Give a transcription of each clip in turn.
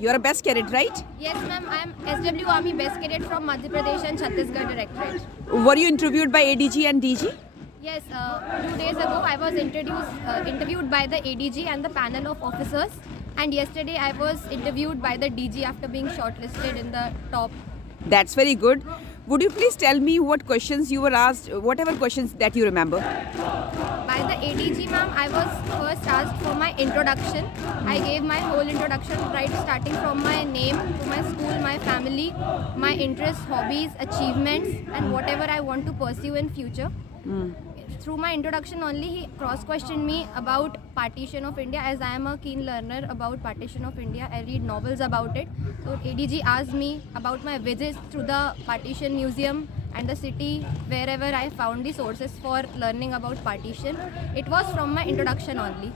You're a best cadet, right? Yes, ma'am. I am SW Army Best Cadet from Madhya Pradesh and Chhattisgarh Directorate. Were you interviewed by ADG and DG? Yes, 2 days ago I was interviewed by the ADG and the panel of officers, and yesterday I was interviewed by the DG after being shortlisted in the top. That's very good. Would you please tell me what questions you were asked, whatever questions that you remember? By the ADG, ma'am, I was first asked for my introduction. I gave my whole introduction, right, starting from my name to my school, my family, my interests, hobbies, achievements, and whatever I want to pursue in future. Through my introduction only, he cross-questioned me about partition of India, as I am a keen learner about partition of India. I read novels about it. So ADG asked me about my visits to the partition museum and the city, wherever I found the sources for learning about partition. It was from my introduction only.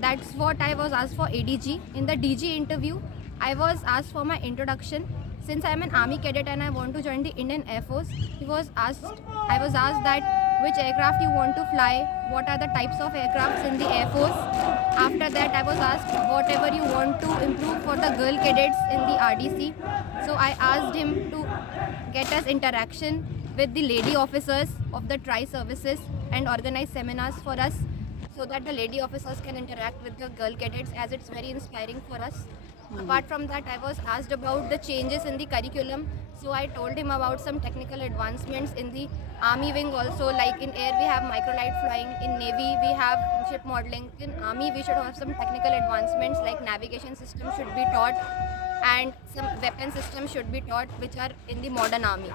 That's what I was asked for ADG. In the DG interview, I was asked for my introduction. Since I am an army cadet and I want to join the Indian Air Force, I was asked that which aircraft you want to fly, what are the types of aircrafts in the Air Force. After that, I was asked whatever you want to improve for the girl cadets in the RDC. So I asked him to get us interaction with the lady officers of the tri-services and organize seminars for us so that the lady officers can interact with the girl cadets, as it's very inspiring for us. Apart from that, I was asked about the changes in the curriculum. So I told him about some technical advancements in the Army wing also. Like in air, we have microlight flying. In Navy, we have ship modeling. In Army, we should have some technical advancements like navigation system should be taught and some weapon systems should be taught, which are in the modern Army.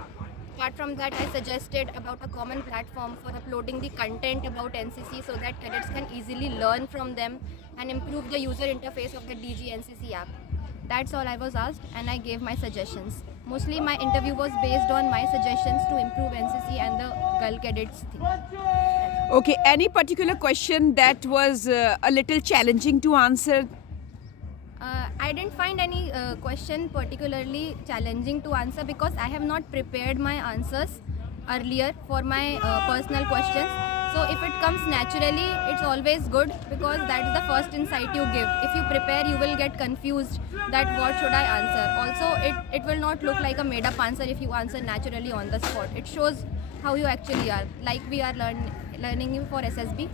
Apart from that, I suggested about a common platform for uploading the content about NCC so that cadets can easily learn from them and improve the user interface of the DG NCC app. That's all I was asked, and I gave my suggestions. Mostly my interview was based on my suggestions to improve NCC and the girl cadets thing. Okay, any particular question that was a little challenging to answer? I didn't find any question particularly challenging to answer because I have not prepared my answers earlier for my personal questions. So if it comes naturally, it's always good because that's the first insight you give. If you prepare, you will get confused that what should I answer. Also, it will not look like a made-up answer if you answer naturally on the spot. It shows how you actually are. Like we are learning you for SSB.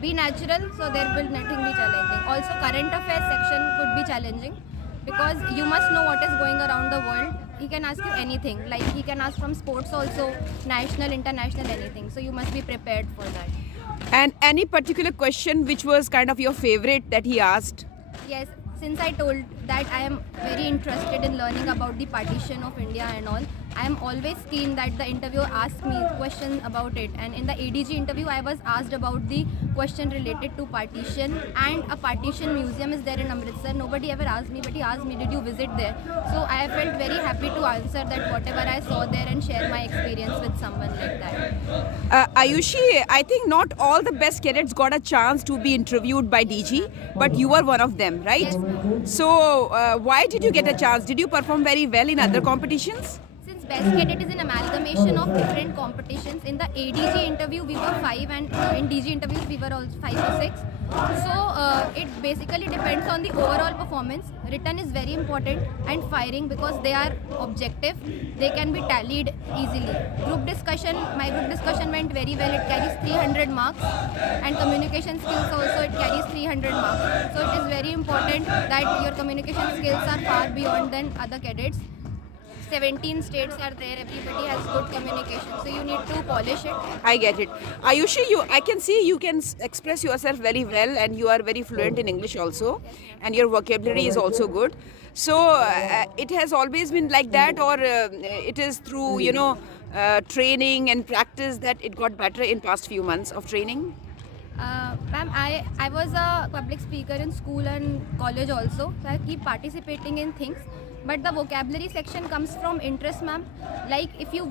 Be natural, so there will nothing be challenging. Also, current affairs section could be challenging because you must know what is going around the world. He can ask you anything, like he can ask from sports also, national, international, anything. So you must be prepared for that. And any particular question which was kind of your favorite that he asked? Yes, since I told that I am very interested in learning about the partition of India and all, I am always keen that the interviewer asks me questions about it. And in the ADG interview, I was asked about the question related to partition, and a partition museum is there in Amritsar. Nobody ever asked me, but he asked me, did you visit there? So I felt very happy to answer that whatever I saw there and share my experience with someone like that. Ayushi, I think not all the best cadets got a chance to be interviewed by DG, but you were one of them, right? Yes. So why did you get a chance? Did you perform very well in other competitions? Best Cadet is an amalgamation of different competitions. In the ADG interview, we were 5, and in DG interviews, we were also 5 or 6. So it basically depends on the overall performance. Written is very important, and firing, because they are objective, they can be tallied easily. Group discussion, my group discussion went very well. It carries 300 marks, and communication skills also it carries 300 marks. So it is very important that your communication skills are far beyond than other cadets. 17 states are there, everybody has good communication, so you need to polish it. I get it. Ayushi, I can see you can express yourself very well, and you are very fluent in English also, and your vocabulary is also good. So it has always been like that, or it is through, training and practice that it got better in past few months of training? Ma'am, I was a public speaker in school and college also, so I keep participating in things. But the vocabulary section comes from interest, ma'am. Like if you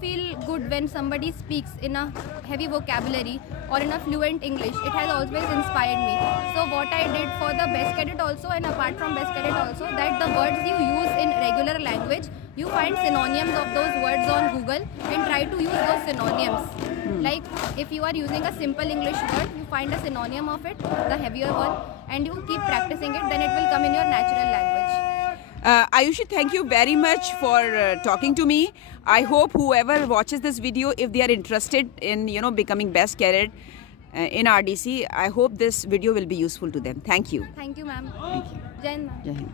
feel good when somebody speaks in a heavy vocabulary or in a fluent English, it has always inspired me. So what I did for the Best Cadet also, and apart from Best Cadet also, that the words you use in regular language, you find synonyms of those words on Google and try to use those synonyms. Like if you are using a simple English word, you find a synonym of it, the heavier one, and you keep practicing it, then it will come in your natural language. Ayushi, thank you very much for talking to me. I hope whoever watches this video, if they are interested in becoming best cadet in RDC, I hope this video will be useful to them. Thank you. Thank you, ma'am. Thank you. Jai Hind, ma'am. Jai Hind.